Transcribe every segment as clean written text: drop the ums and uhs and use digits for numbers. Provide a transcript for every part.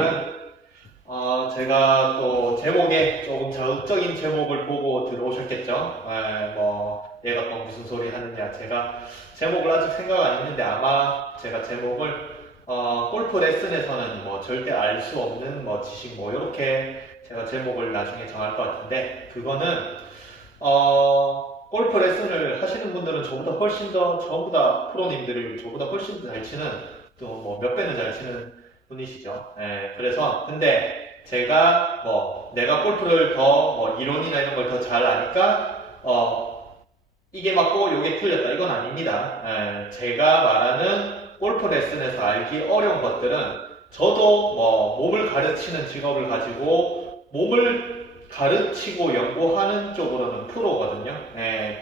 오늘은 제가 또 제목에 조금 자극적인 제목을 보고 들어오셨겠죠? 얘가 또 무슨 소리 하느냐. 제가 제목을 아직 생각 안 했는데 아마 제가 제목을 골프 레슨에서는 뭐 절대 알 수 없는 뭐 지식 뭐 이렇게 제가 제목을 나중에 정할 것 같은데, 그거는 골프 레슨을 하시는 분들은 저보다 훨씬 더, 저보다 프로님들을 저보다 훨씬 더 잘 치는, 또 뭐 몇 배는 잘 치는 분이시죠. 그래서 근데 제가 뭐 내가 골프를 더 뭐 이론이나 이런 걸 더 잘 아니까 이게 맞고 요게 틀렸다, 이건 아닙니다. 제가 말하는 골프 레슨에서 알기 어려운 것들은 저도 뭐 몸을 가르치는 직업을 가지고 몸을 가르치고 연구하는 쪽으로는 프로거든요.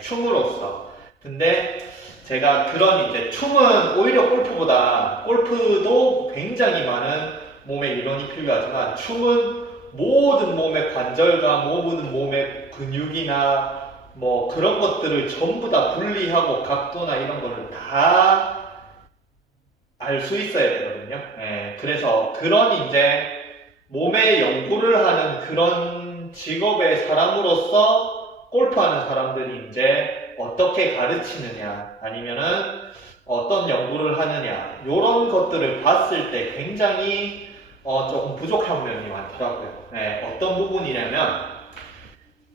춤으로서. 근데 제가 그런 이제 춤은 오히려 골프도 굉장히 많은 몸의 이론이 필요하지만 춤은 모든 몸의 관절과 모든 몸의 근육이나 뭐 그런 것들을 전부 다 분리하고 각도나 이런 거를 다 알 수 있어야 되거든요. 그래서 그런 이제 몸의 연구를 하는 그런 직업의 사람으로서 골프하는 사람들이 이제 어떻게 가르치느냐, 아니면은 어떤 연구를 하느냐, 이런 것들을 봤을 때 굉장히 조금 부족한 면이 많더라고요. 어떤 부분이냐면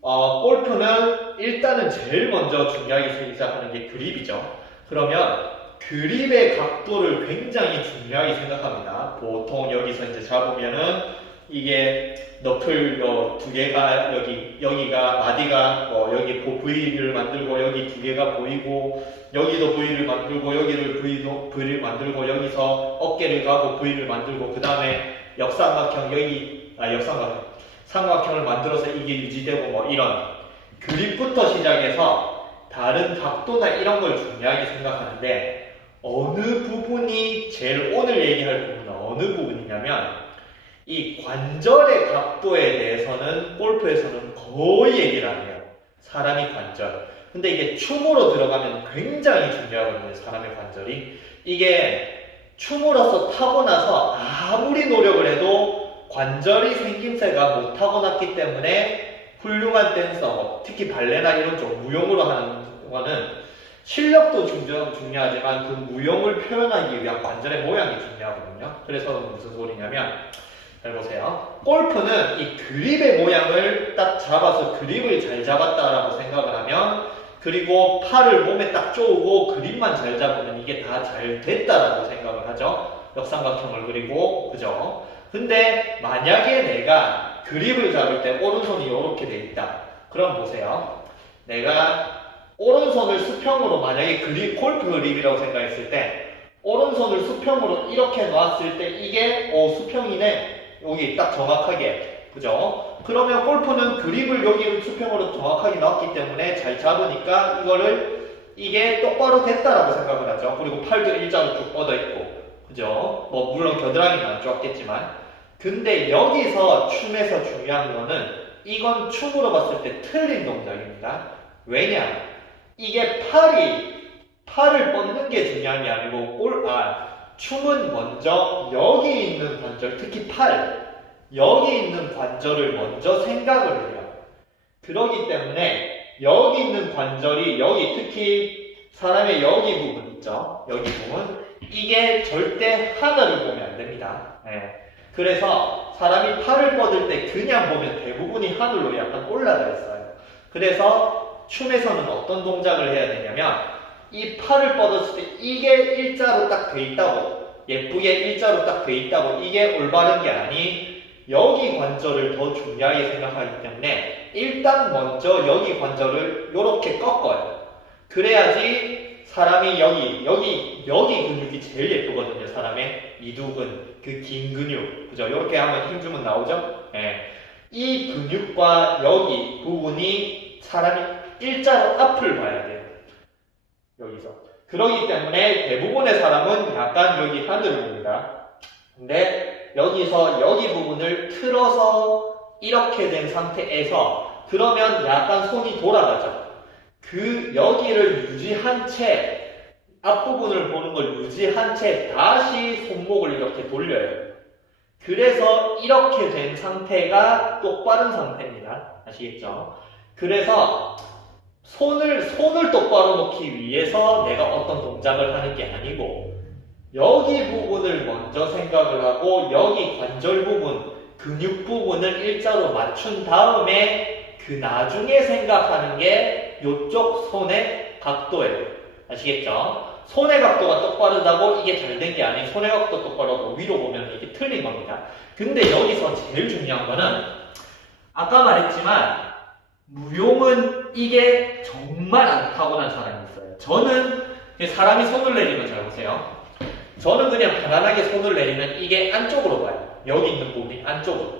골프는 일단은 제일 먼저 중요하게 시작하는 게 그립이죠. 그러면 그립의 각도를 굉장히 중요하게 생각합니다. 보통 여기서 이제 잡으면은 이게 너클 두 개가 여기가 마디가 여기 V를 만들고 여기 두 개가 보이고 여기도 V를 만들고 여기를 V를 만들고 여기서 어깨를 가고 V를 만들고 그 다음에 삼각형을 만들어서 이게 유지되고 뭐 이런 그립부터 시작해서 다른 각도나 이런 걸 중요하게 생각하는데, 어느 부분이 제일 오늘 얘기할 부분은 어느 부분이냐면 이 관절의 각도에 대해서는 골프에서는 거의 얘기를 안 해요. 사람이 관절. 근데 이게 춤으로 들어가면 굉장히 중요하거든요. 사람의 관절이. 이게 춤으로서 타고나서 아무리 노력을 해도 관절이 생김새가 못 타고났기 때문에 훌륭한 댄서, 특히 발레나 이런 쪽 무용으로 하는 거는 실력도 중요하지만 그 무용을 표현하기 위한 관절의 모양이 중요하거든요. 그래서 무슨 소리냐면, 잘 보세요. 골프는 이 그립의 모양을 딱 잡아서 그립을 잘 잡았다라고 생각을 하면, 그리고 팔을 몸에 딱 쪼우고 그립만 잘 잡으면 이게 다 잘 됐다라고 생각을 하죠. 역삼각형을 그리고, 그죠? 근데 만약에 내가 그립을 잡을 때 오른손이 이렇게 돼 있다. 그럼 보세요. 내가 오른손을 수평으로 만약에 골프 그립이라고 생각했을 때 오른손을 수평으로 이렇게 놨을 때 이게 수평이네. 여기 딱 정확하게, 그죠? 그러면 골프는 그립을 여기를 수평으로 정확하게 놨기 때문에 잘 잡으니까 이게 똑바로 됐다라고 생각을 하죠. 그리고 팔도 일자로 쭉 뻗어 있고, 그죠? 뭐 물론 겨드랑이는 안 좋았겠지만, 근데 여기서 춤에서 중요한 거는 이건 춤으로 봤을 때 틀린 동작입니다. 왜냐? 이게 팔을 뻗는 게 중요한 게 아니고 춤은 먼저 여기 있는 관절, 특히 여기 있는 관절을 먼저 생각을 해요. 그러기 때문에 여기 있는 관절이 특히 사람의 여기 부분 있죠? 여기 부분, 이게 절대 하늘을 보면 안 됩니다. 그래서 사람이 팔을 뻗을 때 그냥 보면 대부분이 하늘로 약간 올라가 있어요. 그래서 춤에서는 어떤 동작을 해야 되냐면 이 팔을 뻗었을 때 이게 일자로 딱 돼 있다고, 예쁘게 일자로 딱 돼 있다고 이게 올바른 게 아니, 여기 관절을 더 중요하게 생각하기 때문에 일단 먼저 여기 관절을 이렇게 꺾어요. 그래야지 사람이 여기 근육이 제일 예쁘거든요. 사람의 이두근, 그 긴 근육, 그죠? 이렇게 하면 힘주면 나오죠? 이 근육과 여기 부분이 사람이 일자로 앞을 봐야 돼요. 여기서. 그러기 때문에 대부분의 사람은 약간 여기 하늘을 봅니다. 근데 여기서 여기 부분을 틀어서 이렇게 된 상태에서, 그러면 약간 손이 돌아가죠. 여기를 유지한 채, 앞부분을 보는 걸 유지한 채 다시 손목을 이렇게 돌려요. 그래서 이렇게 된 상태가 똑바른 상태입니다. 아시겠죠? 그래서 손을 똑바로 놓기 위해서 내가 어떤 동작을 하는 게 아니고 여기 부분을 먼저 생각을 하고 여기 관절 부분, 근육 부분을 일자로 맞춘 다음에 그 나중에 생각하는 게 이쪽 손의 각도예요. 아시겠죠? 손의 각도가 똑바르다고 이게 잘 된 게 아닌 손의 각도 똑바르고 위로 보면 이게 틀린 겁니다. 근데 여기서 제일 중요한 거는 아까 말했지만 무용은 이게 정말 안 타고난 사람이 있어요. 저는 사람이 손을 내리면 잘 보세요. 저는 그냥 편안하게 손을 내리면 이게 안쪽으로 가요. 여기 있는 부분이 안쪽으로.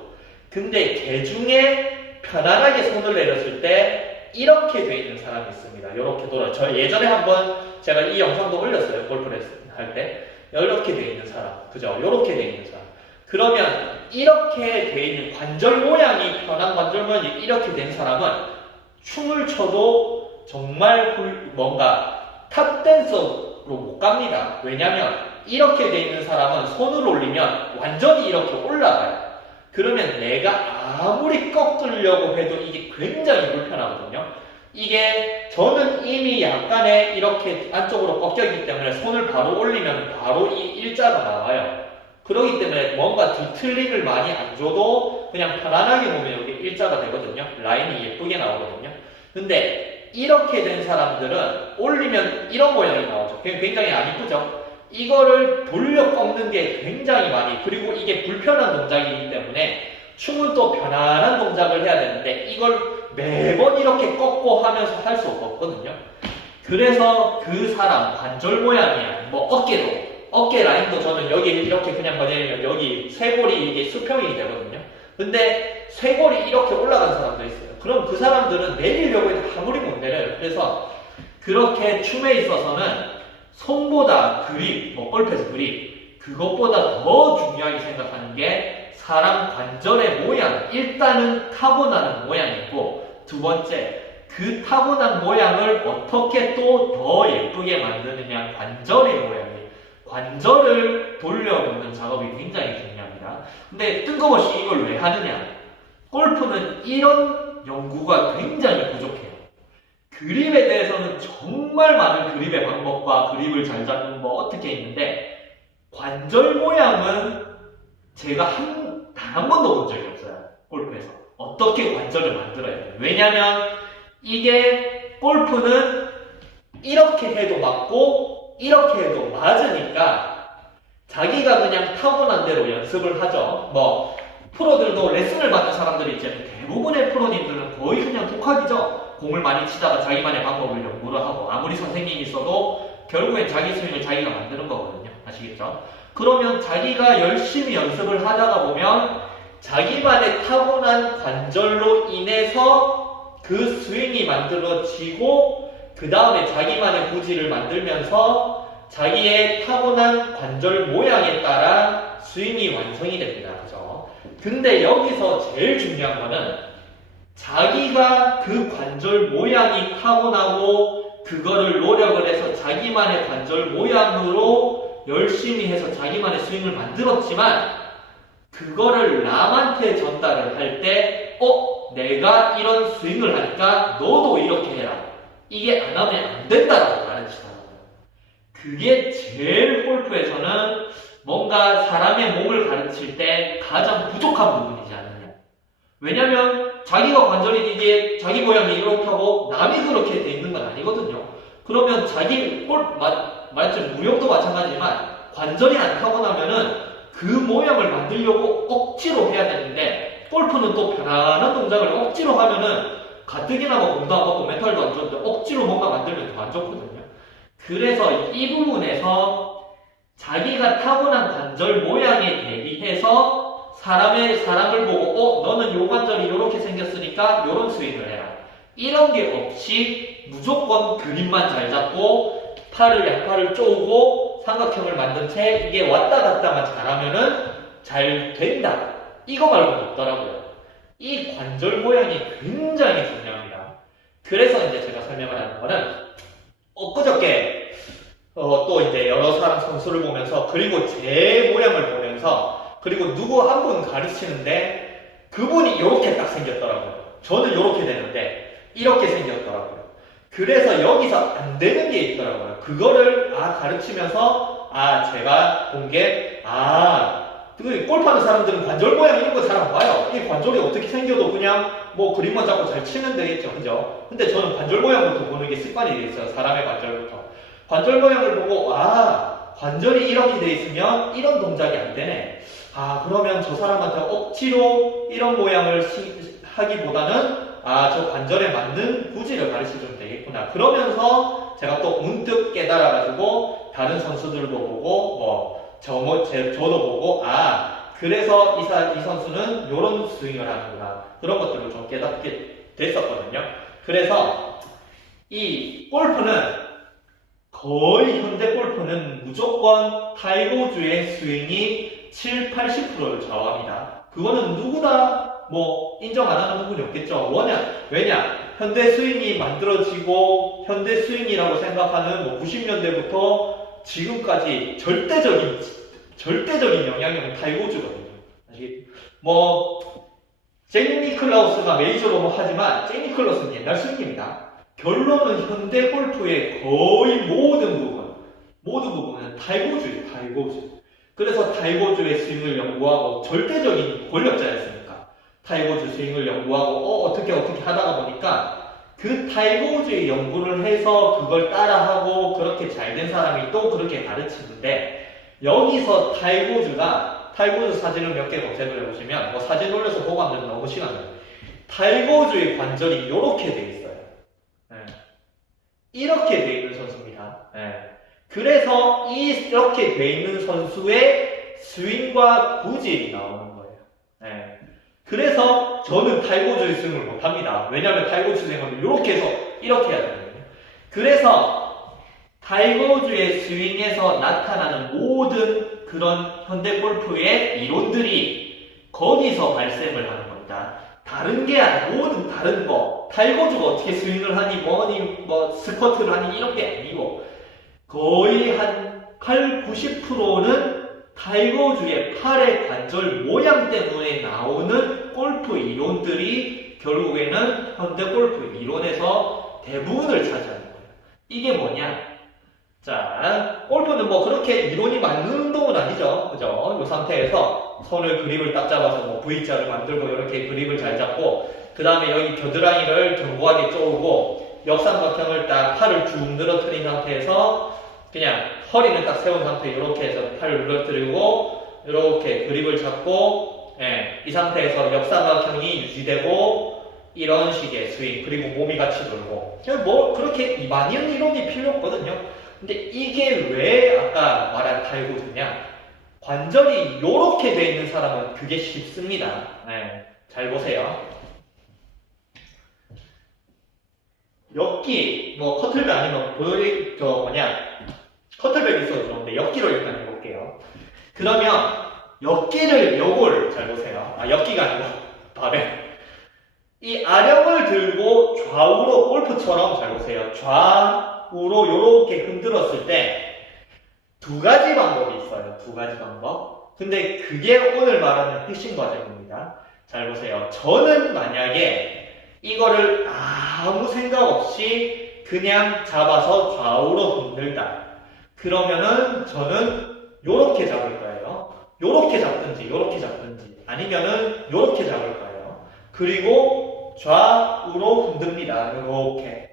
근데 개 중에 편안하게 손을 내렸을 때 이렇게 돼 있는 사람이 있습니다. 이렇게 돌아요. 저 예전에 한번 제가 이 영상도 올렸어요. 골프 레슨 할 때. 이렇게 돼 있는 사람. 그죠? 이렇게 돼 있는 사람. 그러면 이렇게 돼 있는 관절 모양이 편한 관절 모양이 이렇게 된 사람은 춤을 춰도 정말 뭔가 탑댄서로 못 갑니다. 왜냐면 이렇게 돼 있는 사람은 손을 올리면 완전히 이렇게 올라가요. 그러면 내가 아무리 꺾으려고 해도 이게 굉장히 불편하거든요. 이게 저는 이미 약간의 이렇게 안쪽으로 꺾여있기 때문에 손을 바로 올리면 바로 이 일자가 나와요. 그렇기 때문에 뭔가 뒤틀림을 많이 안 줘도 그냥 편안하게 보면 여기 일자가 되거든요. 라인이 예쁘게 나오거든요. 근데 이렇게 된 사람들은 올리면 이런 모양이 나오죠. 굉장히 안 이쁘죠? 이거를 돌려 꺾는 게 굉장히 많이, 그리고 이게 불편한 동작이기 때문에 춤은 또 편안한 동작을 해야 되는데 이걸 매번 이렇게 꺾고 하면서 할 수 없거든요. 그래서 그 사람 관절 모양이야. 뭐 어깨 라인도 저는 여기 이렇게 그냥 보내면 여기 쇄골이 이게 수평이 되거든요. 근데 쇄골이 이렇게 올라간 사람도 있어요. 그럼 그 사람들은 내리려고 해도 아무리 못 내려요. 그래서 그렇게 춤에 있어서는 손보다 그립, 골프에서 그립, 그것보다 더 중요하게 생각하는 게 사람 관절의 모양. 일단은 타고나는 모양이고, 두 번째, 그 타고난 모양을 어떻게 또 더 예쁘게 만드느냐, 관절의 모양이에요. 관절을 돌려놓는 작업이 굉장히 중요합니다. 근데 뜬금없이 이걸 왜 하느냐? 골프는 이런 연구가 굉장히 부족해요. 그립에 대해서는 정말 많은 그립의 방법과 그립을 잘 잡는 뭐 어떻게 있는데 관절 모양은 제가 단 한 번도 본 적이 없어요. 골프에서. 어떻게 관절을 만들어야 돼요? 왜냐면 이게 골프는 이렇게 해도 맞고 이렇게 해도 맞으니까 자기가 그냥 타고난 대로 연습을 하죠. 뭐 프로들도 레슨을 받는 사람들이 이제 대부분의 프로님들은 거의 그냥 독학이죠. 공을 많이 치다가 자기만의 방법을 연구를 하고 아무리 선생님이 있어도 결국엔 자기 스윙을 자기가 만드는 거거든요. 아시겠죠? 그러면 자기가 열심히 연습을 하다가 보면 자기만의 타고난 관절로 인해서 그 스윙이 만들어지고 그 다음에 자기만의 구질을 만들면서 자기의 타고난 관절 모양에 따라 스윙이 완성이 됩니다. 그죠? 근데 여기서 제일 중요한 거는 자기가 그 관절 모양이 타고나고 그거를 노력을 해서 자기만의 관절 모양으로 열심히 해서 자기만의 스윙을 만들었지만 그거를 남한테 전달을 할 때 내가 이런 스윙을 하니까 너도 이렇게 해라. 이게 안 하면 안 된다라고 가르치더라고요. 그게 제일 골프에서는 뭔가 사람의 몸을 가르칠 때 가장 부족한 부분이지 않느냐. 왜냐면 자기가 관절이 이게 자기 모양이 이렇다고 남이 그렇게 돼 있는 건 아니거든요. 그러면 자기 말씀 무용도 마찬가지지만 관절이 안 타고나면은 그 모양을 만들려고 억지로 해야 되는데 골프는 또 편안한 동작을 억지로 하면은 가뜩이나 뭐 공도 안 받고 멘탈도 안 좋은데 억지로 뭔가 만들면 더 안 좋거든요. 그래서 이 부분에서 자기가 타고난 관절 모양에 대비해서 사람을 보고 너는 요 관절이 요렇게 생겼으니까 요런 스윙을 해라. 이런 게 없이 무조건 그립만 잘 잡고 양팔을 쪼고 삼각형을 만든 채 이게 왔다 갔다만 잘하면은 잘 된다. 이거 말고는 없더라고요. 이 관절 모양이 굉장히 중요합니다. 그래서 이제 제가 설명을 하는 거는 엊그저께 또 이제 여러 사람 선수를 보면서 그리고 제 모양을 보면서 그리고 누구 한 분 가르치는데 그분이 이렇게 딱 생겼더라고요. 저는 이렇게 되는데 이렇게 생겼더라고요. 그래서 여기서 안 되는 게 있더라고요. 그거를 가르치면서 제가 본 게 그 골프하는 사람들은 관절 모양 이런 거 잘 안 봐요. 이 관절이 어떻게 생겨도 그냥 뭐 그림만 잡고 잘 치면 되겠죠. 그죠? 근데 저는 관절 모양부터 보는 게 습관이 돼 있어요. 사람의 관절부터. 관절 모양을 보고 관절이 이렇게 돼 있으면 이런 동작이 안 되네. 그러면 저 사람한테 억지로 이런 모양을 하기보다는 저 관절에 맞는 구질을 가르쳐주면 되겠구나. 그러면서 제가 또 문득 깨달아가지고 다른 선수들도 보고 저도 보고 그래서 이 선수는 이런 스윙을 하는구나. 그런 것들을 좀 깨닫게 됐었거든요. 그래서 이 골프는 거의 현대 골프는 무조건 타이거 우즈의 스윙이 7~80%를 좌우합니다. 그거는 누구나 인정 안 하는 부분이 없겠죠. 왜냐? 현대 스윙이 만들어지고 현대 스윙이라고 생각하는 90년대부터 지금까지 절대적인 영향력은 타이거 우즈거든요. 제니 니클라우스가 메이저로 하지만 제니 니클라우스는 옛날 스윙입니다. 결론은 현대 골프의 거의 모든 부분은 타이거 우즈예요. 타이거 우즈. 그래서 타이거 우즈의 스윙을 연구하고 절대적인 권력자였으니까 타이거 우즈 스윙을 연구하고 어떻게 하다가 보니까 그 타이거 우즈의 연구를 해서 그걸 따라하고 그렇게 잘 된 사람이 또 그렇게 가르치는데 여기서 타이거 우즈 사진을 몇 개 검색을 해보시면 사진 올려서 보고 하면 너무 시간이에요. 타이거 우즈의 관절이 이렇게 돼 있어요. 이렇게 돼 있는 선수입니다. 그래서 이렇게 돼 있는 선수의 스윙과 구질이 나오는 거예요. 그래서 저는 타이거 우즈의 스윙을 못합니다. 왜냐하면 타이거 우즈 스윙은 이렇게 해서 이렇게 해야 되거든요. 그래서 타이거 우즈의 스윙에서 나타나는 모든 그런 현대 골프의 이론들이 거기서 발생을 하는 겁니다. 다른 게 아니고 모든 다른 거 타이거 우즈가 어떻게 스윙을 하니 스쿼트를 하니 이런 게 아니고 거의 한 80~90%는 타이거 우즈의 팔의 관절 모양 때문에 나오는 골프 이론들이 결국에는 현대 골프 이론에서 대부분을 차지하는 거예요. 이게 뭐냐? 자, 골프는 그렇게 이론이 많은 운동은 아니죠. 그죠? 이 상태에서 손을 그립을 딱 잡아서 V자를 만들고 이렇게 그립을 잘 잡고 그 다음에 여기 겨드랑이를 견고하게 쪼고 역삼각형을 딱 팔을 쭉 늘어뜨린 상태에서 그냥 허리는 딱 세운 상태 이렇게 해서 팔을 늘어뜨리고 이렇게 그립을 잡고 이 상태에서 역삼각형이 유지되고 이런 식의 스윙 그리고 몸이 같이 돌고 그렇게 많은 이론이 필요 없거든요. 근데 이게 왜 아까 말한 타이거 우즈냐? 관절이 이렇게 돼 있는 사람은 그게 쉽습니다. 잘 보세요. 엽기, 커틀백 아니면 커틀백이 있어도 좋은데 엽기로 일단 해볼게요. 그러면 요걸 잘 보세요. 엽기가 아니고 바벨. 이 아령을 들고 좌우로 골프처럼 잘 보세요. 좌우로 요렇게 흔들었을 때 두 가지 방법이 있어요. 두 가지 방법. 근데 그게 오늘 말하는 핵심 과정입니다. 잘 보세요. 저는 만약에 이거를 아무 생각 없이 그냥 잡아서 좌우로 흔들다. 그러면은 저는 요렇게 잡을 거예요. 요렇게 잡든지 아니면은 요렇게 잡을 거예요. 그리고 좌우로 흔듭니다. 이렇게.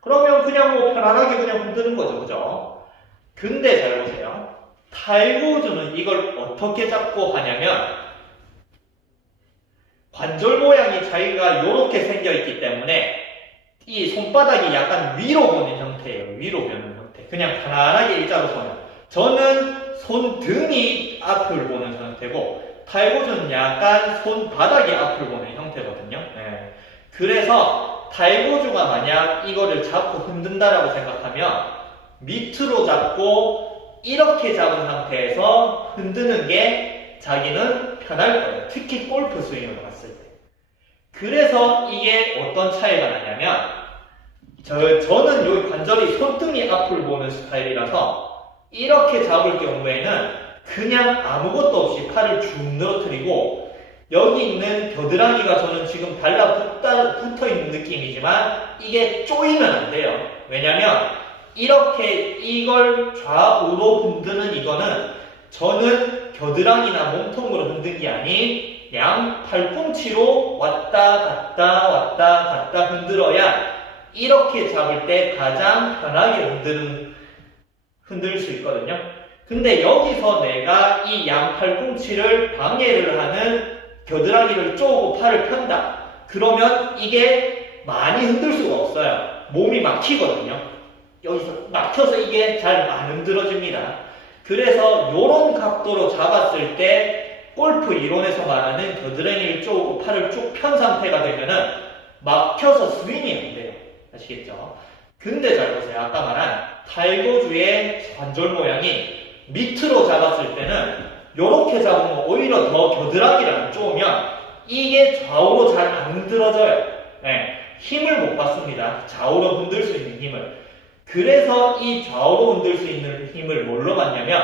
그러면 그냥 편안하게 그냥 흔드는 거죠. 그죠? 근데 잘 보세요. 타이거 우즈는 이걸 어떻게 잡고 하냐면 관절 모양이 자기가 이렇게 생겨있기 때문에 이 손바닥이 약간 위로 보는 형태예요. 위로 보는 형태. 그냥 편안하게 일자로 서요. 저는 손등이 앞을 보는 형태고 타이거 우즈는 약간 손바닥이 앞을 보는 형태거든요. 그래서 타이거 우즈가 만약 이거를 잡고 흔든다라고 생각하면 밑으로 잡고 이렇게 잡은 상태에서 흔드는 게 자기는 편할 거예요. 특히 골프 스윙으로 봤을 때. 그래서 이게 어떤 차이가 나냐면 저는 이 관절이 손등이 앞을 보는 스타일이라서 이렇게 잡을 경우에는 그냥 아무것도 없이 팔을 쭉 늘어뜨리고 여기 있는 겨드랑이가 저는 지금 달라붙어 있는 느낌이지만 이게 쪼이면 안 돼요. 왜냐면 이렇게 이걸 좌우로 흔드는 이거는 저는 겨드랑이나 몸통으로 흔든 게 아닌 양 팔꿈치로 왔다 갔다 흔들어야 이렇게 잡을 때 가장 편하게 흔들 수 있거든요. 근데 여기서 내가 이 양 팔꿈치를 방해를 하는 겨드랑이를 쪼고 팔을 편다. 그러면 이게 많이 흔들 수가 없어요. 몸이 막히거든요. 여기서 막혀서 이게 잘 안 흔들어집니다. 그래서 이런 각도로 잡았을 때 골프 이론에서 말하는 겨드랑이를 쪼고 팔을 쭉 편 상태가 되면은 막혀서 스윙이 안 돼요. 아시겠죠? 근데 잘 보세요. 아까 말한 타이거주의 관절 모양이 밑으로 잡았을 때는 이렇게 잡으면 오히려 더 겨드랑이를 안 쪼으면 이게 좌우로 잘 안 흔들어져요. 네, 힘을 못 받습니다. 좌우로 흔들 수 있는 힘을. 그래서 이 좌우로 흔들 수 있는 힘을 뭘로 받냐면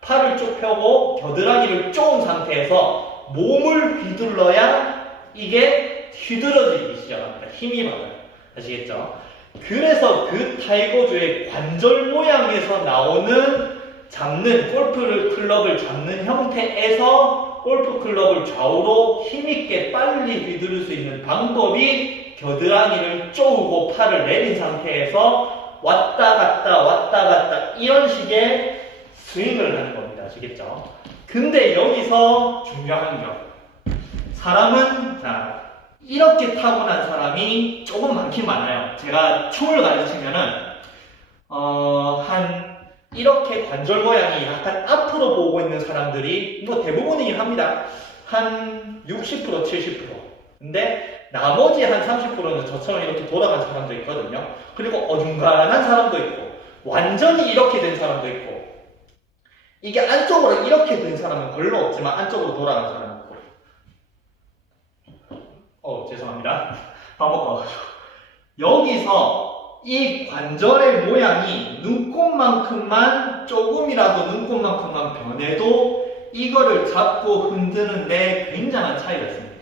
팔을 쭉 펴고 겨드랑이를 쪼은 상태에서 몸을 휘둘러야 이게 휘둘러지기 시작합니다. 힘이 받아요. 아시겠죠? 그래서 그 타이거주의 관절 모양에서 나오는 골프 클럽을 잡는 형태에서 골프 클럽을 좌우로 힘있게 빨리 휘두를 수 있는 방법이 겨드랑이를 쪼우고 팔을 내린 상태에서 왔다 갔다 이런 식의 스윙을 하는 겁니다. 아시겠죠? 근데 여기서 중요한 점. 사람은 이렇게 타고난 사람이 조금 많긴 많아요. 제가 춤을 가르치면은 이렇게 관절 모양이 약간 앞으로 보고 있는 사람들이 뭐 대부분이긴 합니다. 한 60%, 70%. 근데 나머지 한 30%는 저처럼 이렇게 돌아간 사람도 있거든요. 그리고 어중간한 사람도 있고 완전히 이렇게 된 사람도 있고 이게 안쪽으로 이렇게 된 사람은 별로 없지만 안쪽으로 돌아간 사람은 있고 죄송합니다. 반복하가지고 여기서 이 관절의 모양이 눈곱만큼만 조금이라도 눈곱만큼만 변해도 이거를 잡고 흔드는데 굉장한 차이가 있습니다.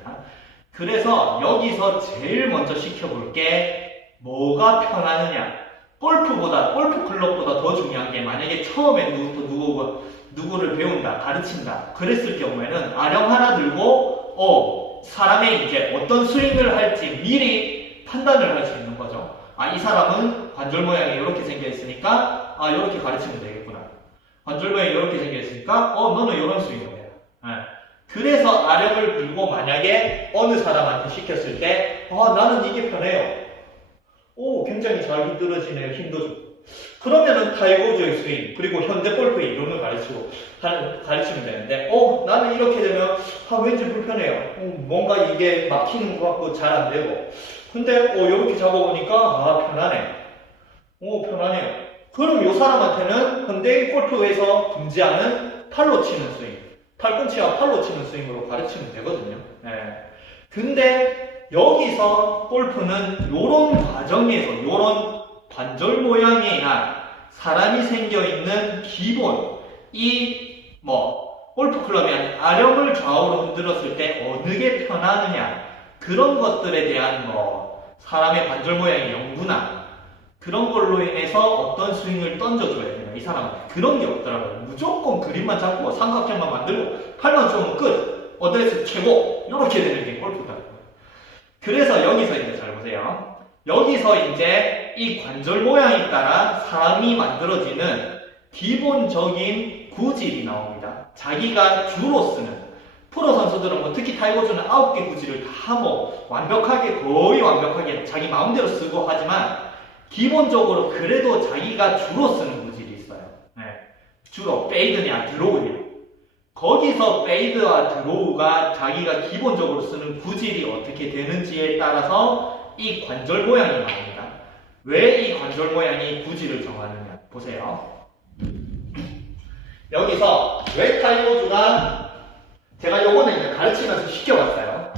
그래서 여기서 제일 먼저 시켜볼 게 뭐가 편하느냐. 골프 클럽보다 더 중요한 게 만약에 처음에 누구를 배운다, 가르친다 그랬을 경우에는 아령 하나 들고 사람의 이제 어떤 스윙을 할지 미리 판단을 할 수 있는 거죠. 이 사람은 관절 모양이 이렇게 생겨 있으니까 이렇게 가르치면 되겠구나. 관절 모양이 이렇게 생겨 있으니까 너는 이런 스윙을 해라. 그래서 아령을 들고 만약에 어느 사람한테 시켰을 때 나는 이게 편해요. 굉장히 잘 힘들어지네요. 힘도 좋고. 그러면은 타이거주의 스윙 그리고 현대 골프의 이론을 가르치면 되는데 나는 이렇게 되면 왠지 불편해요. 뭔가 이게 막히는 것 같고 잘 안 되고 근데 이렇게 잡아보니까 편하네. 편하네요. 그럼 이 사람한테는 현대 골프에서 금지하는 팔로 치는 스윙 팔꿈치와 팔로 치는 스윙으로 가르치면 되거든요. 근데 여기서 골프는 이런 과정에서 이런 관절 모양이나 사람이 생겨있는 기본 골프 클럽이 아닌 아령을 좌우로 흔들었을 때 어느 게 편하느냐 그런 것들에 대한 사람의 관절 모양의 연구나 그런 걸로 인해서 어떤 스윙을 던져줘야 되나 이 사람한테 그런 게 없더라고요. 무조건 그림만 잡고 삼각형만 만들고 팔만 쪼면 끝 어드레스 최고 이렇게 되는 게 골프다. 그래서 여기서 이제 잘 보세요. 여기서 이제 이 관절 모양에 따라 사람이 만들어지는 기본적인 구질이 나옵니다. 자기가 주로 쓰는 프로 선수들은 특히 타이거주는 9개 구질을 다 거의 완벽하게 자기 마음대로 쓰고 하지만 기본적으로 그래도 자기가 주로 쓰는 구질이 있어요. 주로 페이드냐 드로우냐 거기서 페이드와 드로우가 자기가 기본적으로 쓰는 구질이 어떻게 되는지에 따라서 이 관절 모양이 나옵니다. 왜 이 관절 모양이 구질을 정하느냐 보세요. 여기서 왜 타이거주가 제가 요거는 이제 가르치면서 시켜봤어요.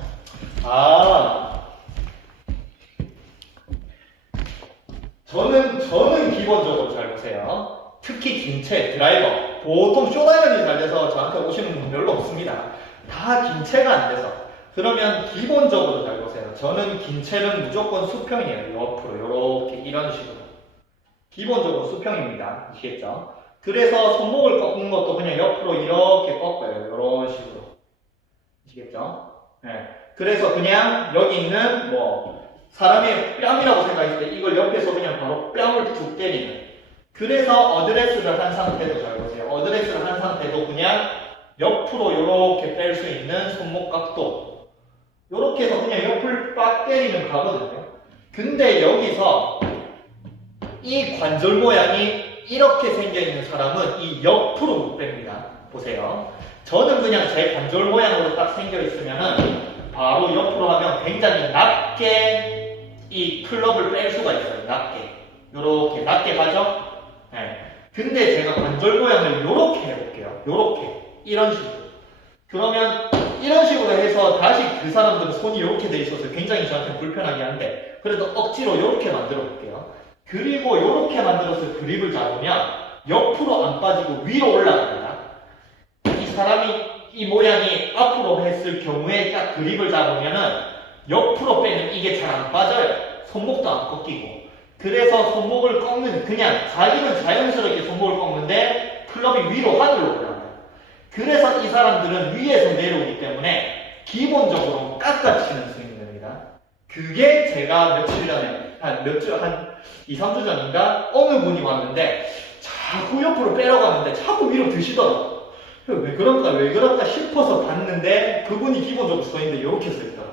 저는 기본적으로 잘 보세요. 특히 긴체, 드라이버. 보통 쇼다이언이 잘 돼서 저한테 오시는 분 별로 없습니다. 다 긴체가 안 돼서. 그러면 기본적으로 잘 보세요. 저는 긴체는 무조건 수평이에요. 옆으로 이렇게 이런 식으로. 기본적으로 수평입니다. 아시겠죠? 그래서 손목을 꺾는 것도 그냥 옆으로 이렇게 꺾어요. 이런 식으로. 아시겠죠? 네. 그래서 그냥 여기 있는 사람의 뺨이라고 생각했을 때 이걸 옆에서 그냥 바로 뺨을 툭 때리는. 그래서 어드레스를 한 상태도 잘 보세요. 어드레스를 한 상태도 그냥 옆으로 이렇게 뺄 수 있는 손목 각도. 이렇게 해서 그냥 옆을 빡 때리면 가거든요. 근데 여기서 이 관절 모양이 이렇게 생겨있는 사람은 이 옆으로 못 뺍니다. 보세요. 저는 그냥 제 관절 모양으로 딱 생겨있으면은 바로 옆으로 하면 굉장히 낮게 이 클럽을 뺄 수가 있어요. 낮게. 요렇게 낮게 가죠? 네. 근데 제가 관절 모양을 요렇게 해볼게요. 요렇게. 이런 식으로. 그러면 이런 식으로 해서 다시 그 사람들은 손이 이렇게 돼 있어서 굉장히 저한테 불편하게 한데 그래도 억지로 이렇게 만들어 볼게요. 그리고 이렇게 만들어서 그립을 잡으면 옆으로 안 빠지고 위로 올라갑니다. 이 사람이 이 모양이 앞으로 했을 경우에 딱 그립을 잡으면은 옆으로 빼면 이게 잘 안 빠져요. 손목도 안 꺾이고. 그래서 손목을 꺾는, 그냥 자기는 자연스럽게 손목을 꺾는데 클럽이 위로 하늘로 올라가요. 그래서 이 사람들은 위에서 내려오기 때문에 기본적으로 깎아치는 스윙이 됩니다. 그게 제가 며칠 전에, 한 2, 3주 전인가 어느 분이 왔는데 자꾸 옆으로 빼려가는데 자꾸 위로 드시더라고요. 왜 그럴까 싶어서 봤는데 그분이 기본적으로 써있는데 이렇게 써있더라고요.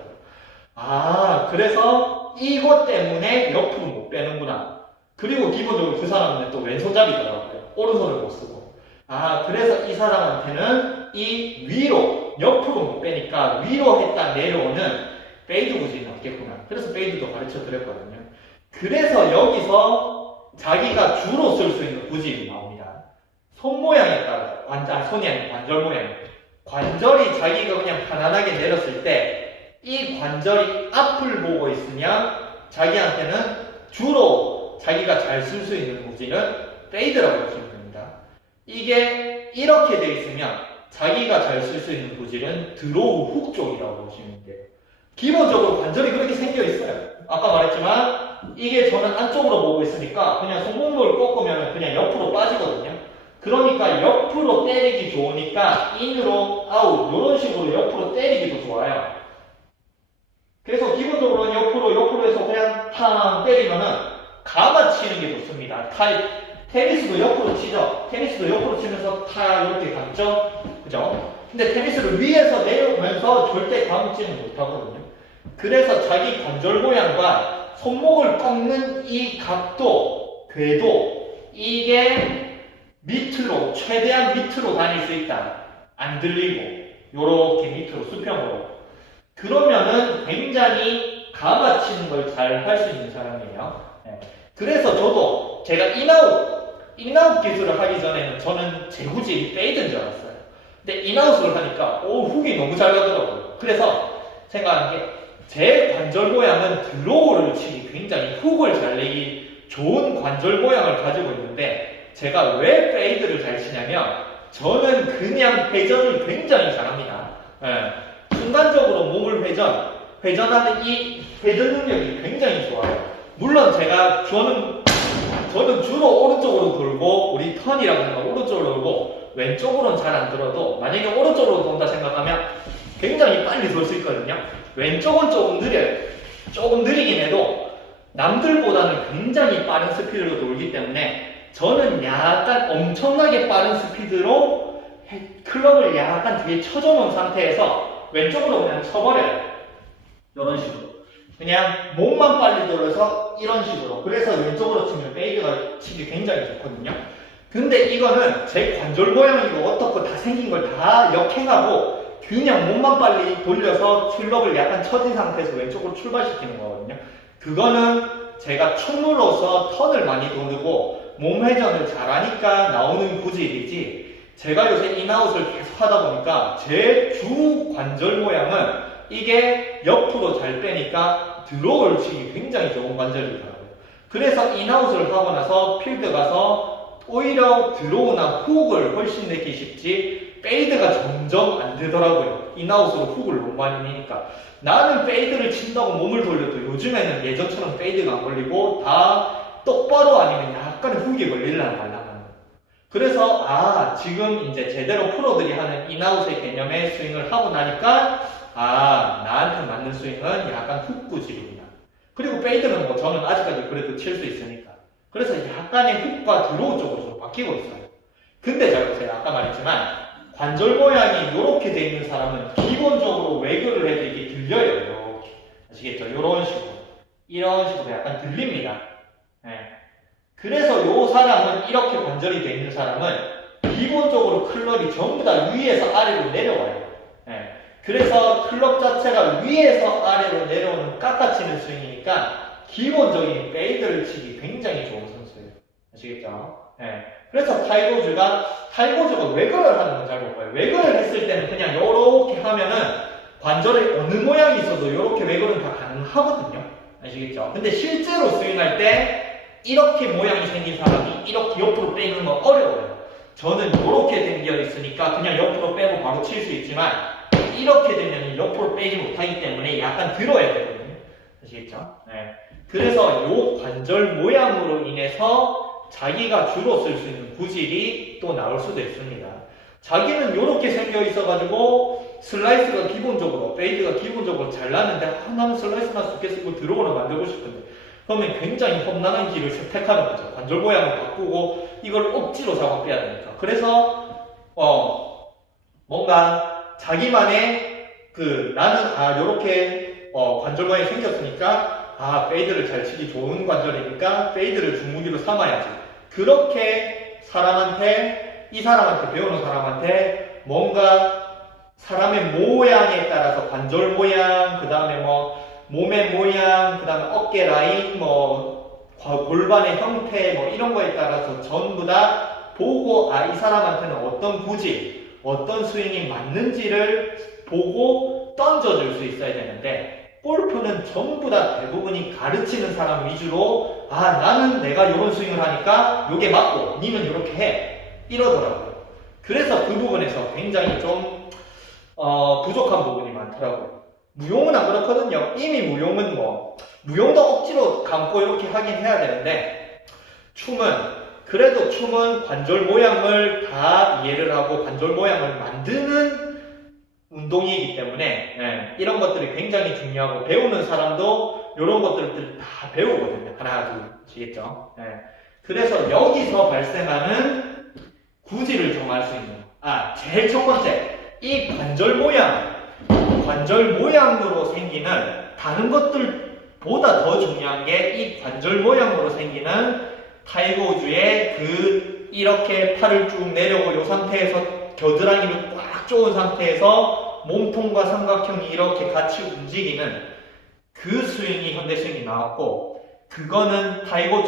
그래서 이것 때문에 옆으로 못 빼는구나. 그리고 기본적으로 그 사람은 또 왼손잡이더라고요. 오른손을 못 쓰고. 그래서 이 사람한테는 이 위로, 옆으로 못 빼니까 위로 했다 내려오는 페이드 구질이 없겠구나. 그래서 페이드도 가르쳐 드렸거든요. 그래서 여기서 자기가 주로 쓸 수 있는 구질이 나옵니다. 손 모양에 따라, 손이 아니고 관절 모양. 관절이 자기가 그냥 편안하게 내렸을 때 이 관절이 앞을 보고 있으면 자기한테는 주로 자기가 잘 쓸 수 있는 구질은 페이드라고 보시면 됩니다. 이게 이렇게 돼 있으면 자기가 잘 쓸 수 있는 구질은 드로우 훅 쪽이라고 보시면 돼요. 기본적으로 관절이 그렇게 생겨 있어요. 아까 말했지만 이게 저는 안쪽으로 보고 있으니까 그냥 손목을 꺾으면 그냥 옆으로 빠지거든요. 그러니까 옆으로 때리기 좋으니까 인으로 아웃 이런 식으로 옆으로 때리기도 좋아요. 그래서 기본적으로는 옆으로 해서 그냥 탕 때리면은 감아 치는 게 좋습니다. 테니스도 옆으로 치죠. 테니스도 옆으로 치면서 이렇게 감죠. 그죠? 근데 테니스를 위에서 내려오면서 절대 감을 치는 못하거든요. 그래서 자기 관절 모양과 손목을 꺾는 이 각도, 궤도, 이게 밑으로, 최대한 밑으로 다닐 수 있다. 안 들리고, 요렇게 밑으로, 수평으로. 그러면은 굉장히 감아치는 걸 잘 할 수 있는 사람이에요. 네. 그래서 저도 제가 인아웃 기술을 하기 전에는 저는 제 구질이 페이드인 줄 알았어요. 근데 인아웃을 하니까 훅이 너무 잘 가더라고요. 그래서 생각한 게 제 관절 모양은 드로우를 치기 굉장히 훅을 잘 내기 좋은 관절 모양을 가지고 있는데 제가 왜 페이드를 잘 치냐면 저는 그냥 회전을 굉장히 잘합니다. 네. 순간적으로 몸을 회전하는 이 회전 능력이 굉장히 좋아요. 물론 저는 주로 오른쪽으로 돌고 우리 턴이라고 하는 거 오른쪽으로 돌고 왼쪽으로는 잘 안 들어도 만약에 오른쪽으로 돈다 생각하면 굉장히 빨리 돌 수 있거든요. 왼쪽은 조금 느려요. 조금 느리긴 해도 남들보다는 굉장히 빠른 스피드로 돌기 때문에 저는 약간 엄청나게 빠른 스피드로 클럽을 약간 뒤에 쳐줘 놓은 상태에서 왼쪽으로 그냥 쳐버려요. 이런 식으로. 그냥 몸만 빨리 돌려서 이런 식으로. 그래서 왼쪽으로 치면 페이드가 치기 굉장히 좋거든요. 근데 이거는 제 관절 모양이고 어떻고 다 생긴 걸 다 역행하고 그냥 몸만 빨리 돌려서 클럽을 약간 처진 상태에서 왼쪽으로 출발시키는 거거든요. 그거는 제가 충무로서 턴을 많이 도르고 몸 회전을 잘하니까 나오는 구질이지 제가 요새 인아웃을 계속 하다 보니까 제 주 관절 모양은 이게 옆으로 잘 빼니까 드로우를 치기 굉장히 좋은 관절이더라고요. 그래서 인아웃을 하고 나서 필드 가서 오히려 드로우나 훅을 훨씬 내기 쉽지 페이드가 점점 안 되더라고요. 인아웃으로 훅을 너무 많이 내니까. 나는 페이드를 친다고 몸을 돌려도 요즘에는 예전처럼 페이드가 안 걸리고 다 똑바로 아니면 약간의 훅이 걸리려나 말라나. 그래서 지금 이제 제대로 프로들이 하는 인아웃의 개념의 스윙을 하고 나니까 나한테 맞는 스윙은 약간 훅 구질이구나. 그리고 페이드는 뭐 저는 아직까지 그래도 칠 수 있으니까. 그래서 약간의 훅과 드로우 쪽으로 좀 바뀌고 있어요. 근데 잘 보세요. 아까 말했지만 관절 모양이 이렇게 돼 있는 사람은 기본적으로 외교를 해도 이게 들려요. 이렇게. 아시겠죠? 이런 식으로. 이런 식으로 약간 들립니다. 네. 그래서 이 사람은 이렇게 관절이 돼 있는 사람은 기본적으로 클럽이 전부 다 위에서 아래로 내려와요. 네. 그래서 클럽 자체가 위에서 아래로 내려오는 깎아치는 스윙이니까 기본적인 페이드를 치기 굉장히 좋은 선수예요. 아시겠죠? 네. 그래서 타이거즈가 외거를 하는 건 잘 못 봐요. 외거를 했을 때는 그냥 요렇게 하면은 관절에 어느 모양이 있어도 요렇게 외거는 다 가능하거든요. 아시겠죠? 근데 실제로 스윙할 때 이렇게 모양이 생긴 사람이 이렇게 옆으로 빼는 건 어려워요. 저는 요렇게 생겨 있으니까 그냥 옆으로 빼고 바로 칠 수 있지만 이렇게 되면 옆으로 빼지 못하기 때문에 약간 들어야 되거든요. 아시겠죠? 네. 그래서 요 관절 모양으로 인해서 자기가 주로 쓸 수 있는 구질이 또 나올 수도 있습니다. 자기는 이렇게 생겨 있어가지고 슬라이스가 기본적으로 페이드가 기본적으로 잘 나는데 나는 슬라이스만 좋게 쓰고 드로우를 만들고 싶은데 그러면 굉장히 험난한 길을 선택하는 거죠. 관절 모양을 바꾸고 이걸 억지로 잡아 빼야 되니까. 그래서 뭔가 자기만의 나는 요렇게 관절 모양이 생겼으니까 페이드를 잘 치기 좋은 관절이니까 페이드를 중무기로 삼아야지. 그렇게 이 사람한테 배우는 사람한테 뭔가 사람의 모양에 따라서 관절 모양, 그 다음에 뭐 몸의 모양, 그 다음에 어깨 라인, 뭐 골반의 형태, 뭐 이런 거에 따라서 전부 다 보고 이 사람한테는 어떤 구질, 어떤 스윙이 맞는지를 보고 던져줄 수 있어야 되는데 골프는 전부 다 대부분이 가르치는 사람 위주로 나는 내가 요런 스윙을 하니까 요게 맞고 니는 요렇게 해 이러더라고요. 그래서 그 부분에서 굉장히 좀 부족한 부분이 많더라고요. 무용은 안 그렇거든요. 이미 무용은 무용도 억지로 감고 이렇게 하긴 해야 되는데 그래도 춤은 관절 모양을 다 이해를 하고 관절 모양을 만드는 운동이기 때문에 이런 것들이 굉장히 중요하고 배우는 사람도 이런 것들을 다 배우거든요. 하나, 둘, 아시겠죠? 그래서 여기서 발생하는 구질을 정할 수 있는 제일 첫 번째 이 관절 모양으로 생기는 다른 것들보다 더 중요한 게 이 관절 모양으로 생기는 타이거 우즈의 이렇게 팔을 쭉 내려오고 이 상태에서 겨드랑이를 꽉 조은 상태에서 몸통과 삼각형이 이렇게 같이 움직이는 그 스윙이 현대 스윙이 나왔고 그거는 타이거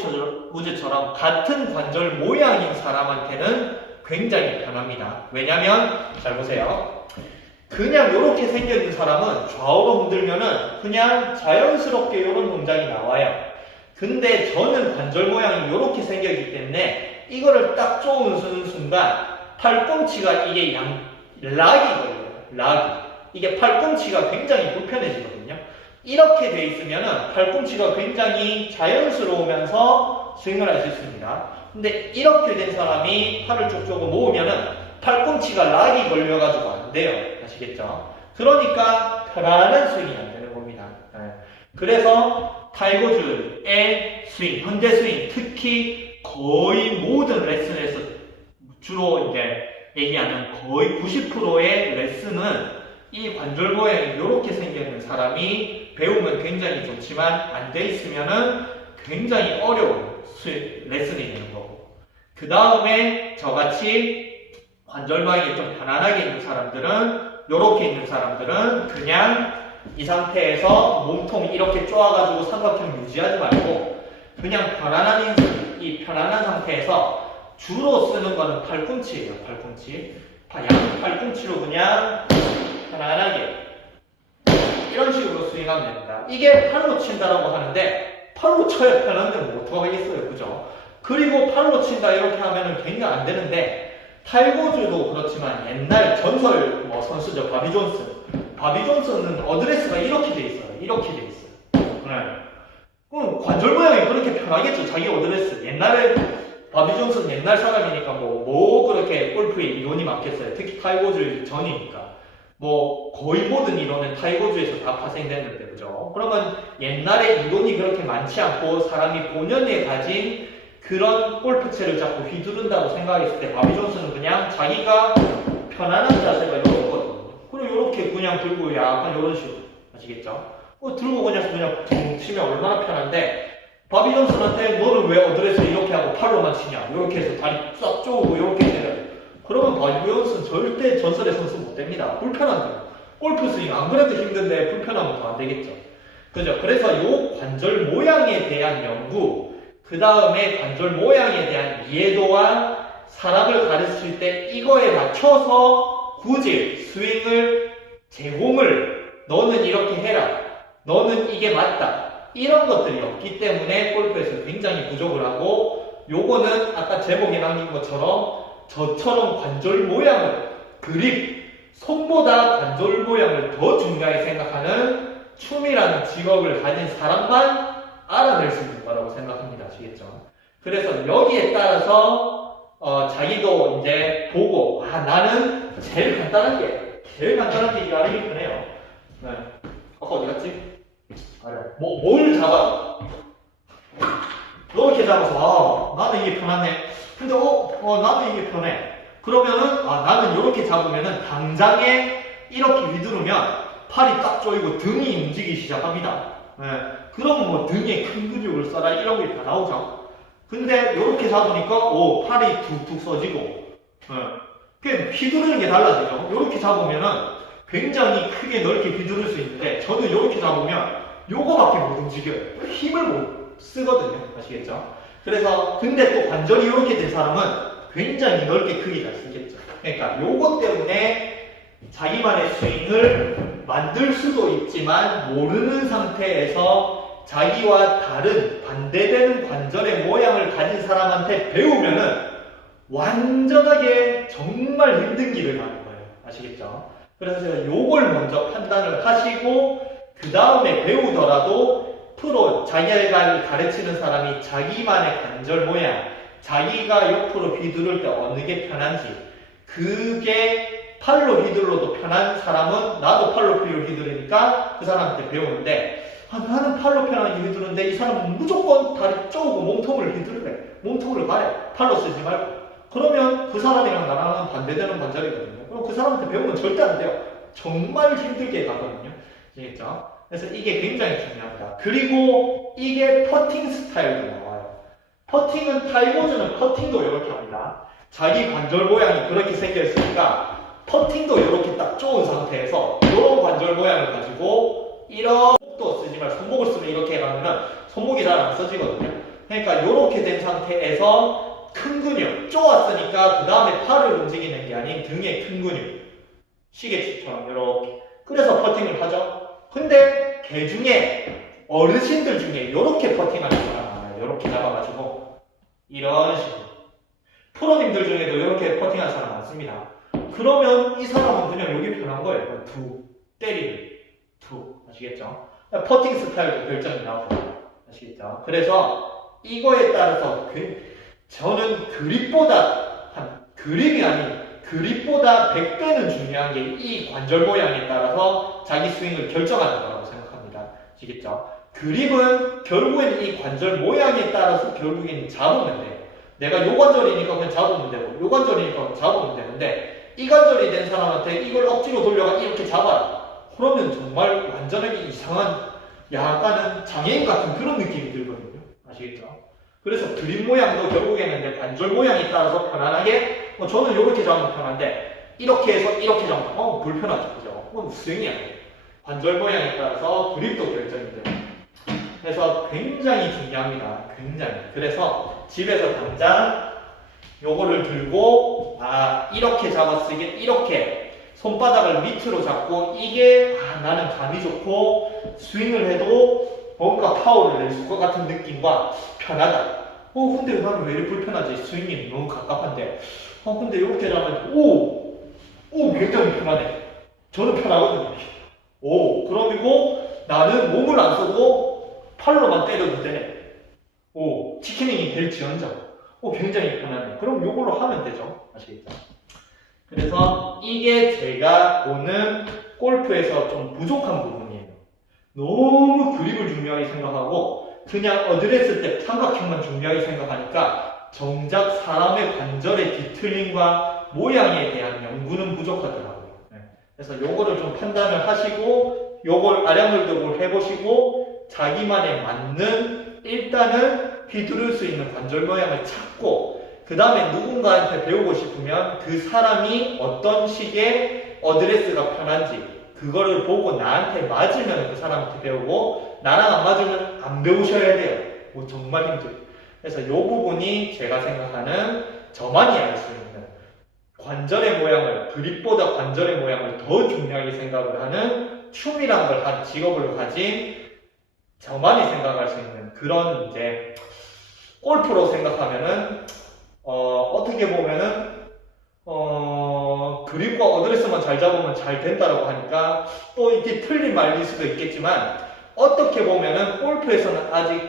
우즈처럼 같은 관절 모양인 사람한테는 굉장히 편합니다. 왜냐면 잘 보세요. 그냥 이렇게 생겨있는 사람은 좌우로 흔들면은 그냥 자연스럽게 이런 동작이 나와요. 근데 저는 관절 모양이 이렇게 생겼기 때문에 이거를 딱 쪼는 순간 팔꿈치가 이게 락이 걸려요. 이게 팔꿈치가 굉장히 불편해지거든요. 이렇게 돼 있으면은 팔꿈치가 굉장히 자연스러우면서 스윙을 할 수 있습니다. 근데 이렇게 된 사람이 팔을 쭉쭉 모으면은 팔꿈치가 락이 걸려가지고 안 돼요. 아시겠죠? 그러니까 편안한 스윙이 안 되는 겁니다. 그래서 타이거즈의 스윙, 현대 스윙, 특히 거의 모든 레슨에서 주로 이제 얘기하는 거의 90%의 레슨은 이 관절 모양이 이렇게 생기는 사람이 배우면 굉장히 좋지만 안 돼 있으면은 굉장히 어려운 레슨이 되는 거고. 그 다음에 저같이 관절 모양이 좀 편안하게 있는 사람들은 이렇게 있는 사람들은 그냥 이 상태에서 몸통이 이렇게 쪼아가지고 삼각형 유지하지 말고 그냥 편안한 상태에서 주로 쓰는 거는 팔꿈치예요. 양 팔꿈치로 그냥 편안하게 이런 식으로 스윙하면 됩니다. 이게 팔로 친다라고 하는데 팔로 쳐야 편한데 뭐 어떡하겠어요, 그죠? 그리고 팔로 친다 이렇게 하면은 굉장히 안 되는데 타이거즈도 그렇지만 옛날 전설 뭐 선수죠. 바비 존슨. 바비 존슨은 어드레스가 이렇게 돼 있어요. 이렇게 돼 있어요. 네. 그럼 관절 모양이 그렇게 편하겠죠. 자기 어드레스. 옛날에 바비 존슨 옛날 사람이니까 뭐 그렇게 골프에 이론이 많겠어요. 특히 타이거즈 전이니까. 뭐 거의 모든 이론은 타이거즈에서 다 파생됐는데 그죠? 그러면 옛날에 이론이 그렇게 많지 않고 사람이 본연에 가진 그런 골프채를 잡고 휘두른다고 생각했을 때 바비 존슨은 그냥 자기가 편안한 자세가 이거거든요. 그리고 이렇게 그냥 들고 약간 이런 식으로 아시겠죠? 들고 그냥 둥 치면 얼마나 편한데 바비 존슨한테 너는 왜 어드레스 이렇게 하고 팔로만 치냐 이렇게 해서 다리 쫙 쪼고 이렇게 해야 돼. 그러면 바비 존슨 절대 전설의 선수 못 됩니다. 불편한데요. 골프 스윙 안 그래도 힘든데 불편하면 더 안 되겠죠. 그죠? 그래서 요 관절 모양에 대한 연구, 그 다음에 관절 모양에 대한 이해도와 사람을 가르칠 때 이거에 맞춰서 구질, 스윙을, 제공을 너는 이렇게 해라. 너는 이게 맞다. 이런 것들이 없기 때문에 골프에서 굉장히 부족을 하고 요거는 아까 제목에 남긴 것처럼 저처럼 관절 모양을 그립, 손보다 관절 모양을 더 중요하게 생각하는 춤이라는 직업을 가진 사람만 알아낼 수 있는 거라고 생각합니다. 아시겠죠? 그래서 여기에 따라서 자기도 이제 보고 나는 제일 간단한 게 이거 알기 편해요. 네. 아까 어디 갔지? 뭘 잡아? 이렇게 잡아서 나는 이게 편하네. 근데 나는 이게 편해. 그러면은 나는 이렇게 잡으면은 당장에 이렇게 휘두르면 팔이 딱 조이고 등이 움직이기 시작합니다. 네. 그러면 뭐 등에 큰 근육을 써라 이런 게 다 나오죠. 근데 이렇게 잡으니까 팔이 툭툭 써지고 그냥 휘두르는 게 달라지죠. 이렇게 잡으면은 굉장히 크게 넓게 휘두를 수 있는데 저는 이렇게 잡으면 요거밖에 못 움직여요. 힘을 못 쓰거든요. 아시겠죠? 그래서 근데 또 관절이 이렇게 된 사람은 굉장히 넓게 크게 잘 쓰겠죠. 그러니까 요거 때문에 자기만의 스윙을 만들 수도 있지만 모르는 상태에서 자기와 다른 반대되는 관절의 모양을 가진 사람한테 배우면은 완전하게 정말 힘든 길을 가는 거예요. 아시겠죠? 그래서 제가 요걸 먼저 판단을 하시고 그 다음에 배우더라도 프로, 자기가 가르치는 사람이 자기만의 관절 모양, 자기가 옆으로 휘두를 때 어느 게 편한지 그게 팔로 휘둘러도 편한 사람은 나도 팔로 휘두르니까 그 사람한테 배우는데 나는 팔로 편하게 휘두르는데 이 사람은 무조건 다리 쪼고 몸통을 휘두르래. 몸통을 가래. 팔로 쓰지 말고. 그러면 그 사람이랑 나랑은 반대되는 관절이거든요. 그럼 그 사람한테 배우면 절대 안 돼요. 정말 힘들게 가거든요. 아시겠죠? 그래서 이게 굉장히 중요합니다. 그리고 이게 퍼팅 스타일도 나와요. 퍼팅은 타이거즈는 퍼팅도 이렇게 합니다. 자기 관절 모양이 그렇게 생겨 있으니까 퍼팅도 이렇게 딱 좋은 상태에서 이런 관절 모양을 가지고 이런 목도 쓰지 말고 손목을 쓰면 이렇게 가면은 손목이 잘 안 써지거든요. 그러니까 이렇게 된 상태에서 큰 근육 쪼았으니까 그 다음에 팔을 움직이는 게 아닌 등에 큰 근육 시계추처럼 이렇게 그래서 퍼팅을 하죠. 근데 개 중에 어르신들 중에 이렇게 퍼팅하는 사람 많아요. 이렇게 잡아가지고 이런 식으로 프로님들 중에도 이렇게 퍼팅하는 사람 많습니다. 그러면 이 사람은 그냥 여기 편한 거예요. 툭 때리는 툭 아시겠죠? 퍼팅 스타일도 결정이 나오고 아시겠죠? 그래서 이거에 따라서 저는 그립이 아닌 그립보다 100배는 중요한 게 이 관절 모양에 따라서 자기 스윙을 결정하는 거라고 생각합니다. 아시겠죠? 그립은 결국엔 이 관절 모양에 따라서 결국엔 잡으면 돼요. 내가 요 관절이니까 그냥 잡으면 되고 요 관절이니까 잡으면 되는데 이 관절이 된 사람한테 이걸 억지로 돌려가 이렇게 잡아라. 그러면 정말 완전하게 이상한 약간은 장애인 같은 그런 느낌이 들거든요. 아시겠죠? 그래서 그립 모양도 결국에는 이제 관절 모양에 따라서 편안하게 저는 이렇게 잡으면 편한데 이렇게 해서 이렇게 잡으면 불편하죠. 그죠? 그건 스윙이 아니에요. 관절 모양에 따라서 그립도 결정이 돼요. 그래서 굉장히 중요합니다. 굉장히. 그래서 집에서 당장 요거를 들고 이렇게 잡았으게 이렇게 손바닥을 밑으로 잡고 이게 나는 감이 좋고 스윙을 해도 뭔가 파워를 낼 것 같은 느낌과 편하다. 근데 나는 왜 이렇게 불편하지? 스윙이 너무 갑갑한데. 근데 이렇게 하면, 오, 굉장히 편하네. 저는 편하거든요. 그리고 나는 몸을 안 쓰고 팔로만 때려도 돼. 치킨닝이 될지언정. 굉장히 편하네. 그럼 이걸로 하면 되죠. 아시겠죠? 그래서 이게 제가 보는 골프에서 좀 부족한 부분이에요. 너무 그립을 중요하게 생각하고 그냥 어드레스 때 삼각형만 중요하게 생각하니까 정작 사람의 관절의 뒤틀림과 모양에 대한 연구는 부족하더라고요. 그래서 요거를 좀 판단을 하시고 요걸 아량물독을 해보시고 자기만에 맞는 일단은 휘두를 수 있는 관절 모양을 찾고 그 다음에 누군가한테 배우고 싶으면 그 사람이 어떤 식의 어드레스가 편한지 그거를 보고 나한테 맞으면 그 사람한테 배우고 나랑 안 맞으면 안 배우셔야 돼요. 정말 힘들어요. 그래서 이 부분이 제가 생각하는 저만이 알 수 있는 관절의 모양을 그립보다 관절의 모양을 더 중요하게 생각을 하는 춤이란 걸 한 직업을 가진 저만이 생각할 수 있는 그런 이제 골프로 생각하면은 어떻게 보면은 그립과 어드레스만 잘 잡으면 잘 된다라고 하니까 또 이렇게 틀린 말일 수도 있겠지만 어떻게 보면은 골프에서는 아직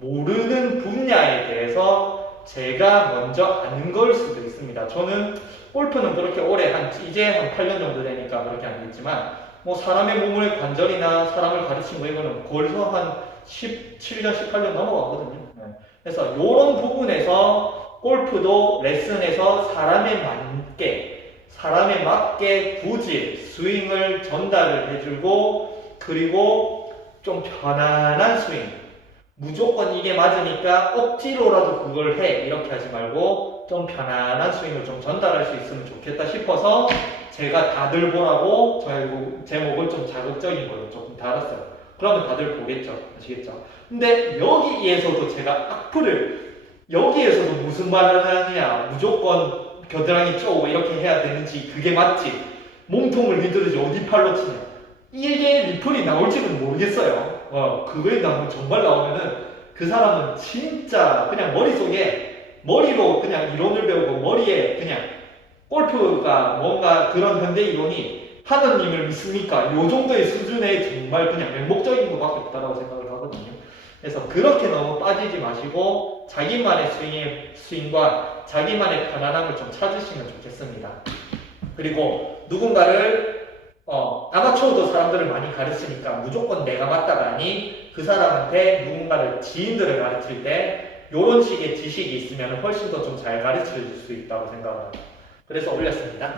모르는 분야에 대해서 제가 먼저 아는 걸 수도 있습니다. 저는 골프는 그렇게 오래 이제 한 8년 정도 되니까 그렇게 안 됐지만 뭐 사람의 몸의 관절이나 사람을 가르친 거 이거는 벌써 한 17년, 18년 넘어가거든요. 그래서 이런 부분에서 골프도 레슨에서 사람에 맞게 굳이 스윙을 전달을 해주고 그리고 좀 편안한 스윙 무조건 이게 맞으니까 억지로라도 그걸 해 이렇게 하지 말고 좀 편안한 스윙을 좀 전달할 수 있으면 좋겠다 싶어서 제가 다들 보라고 제목을 좀 자극적인 걸로 조금 달았어요. 그러면 다들 보겠죠. 아시겠죠? 근데 여기에서도 제가 악플을 여기에서도 무슨 말을 하느냐 무조건 겨드랑이 쪼고 이렇게 해야 되는지 그게 맞지 몸통을 휘두르지 어디 팔로 치냐 이게 리플이 나올지는 모르겠어요. 그거에 정말 나오면은 그 사람은 진짜 그냥 머리로 그냥 이론을 배우고 머리에 그냥 골프가 뭔가 그런 현대 이론이 하느님을 믿습니까? 요 정도의 수준의 정말 그냥 맹목적인 것밖에 없다라고 생각을 하거든요. 그래서 그렇게 너무 빠지지 마시고 자기만의 스윙과 자기만의 편안함을 좀 찾으시면 좋겠습니다. 그리고 누군가를 아마추어도 사람들을 많이 가르치니까 무조건 내가 맞다가 아닌 그 사람한테 누군가를 지인들을 가르칠 때 이런 식의 지식이 있으면 훨씬 더 좀 잘 가르쳐 줄 수 있다고 생각합니다. 그래서 올렸습니다.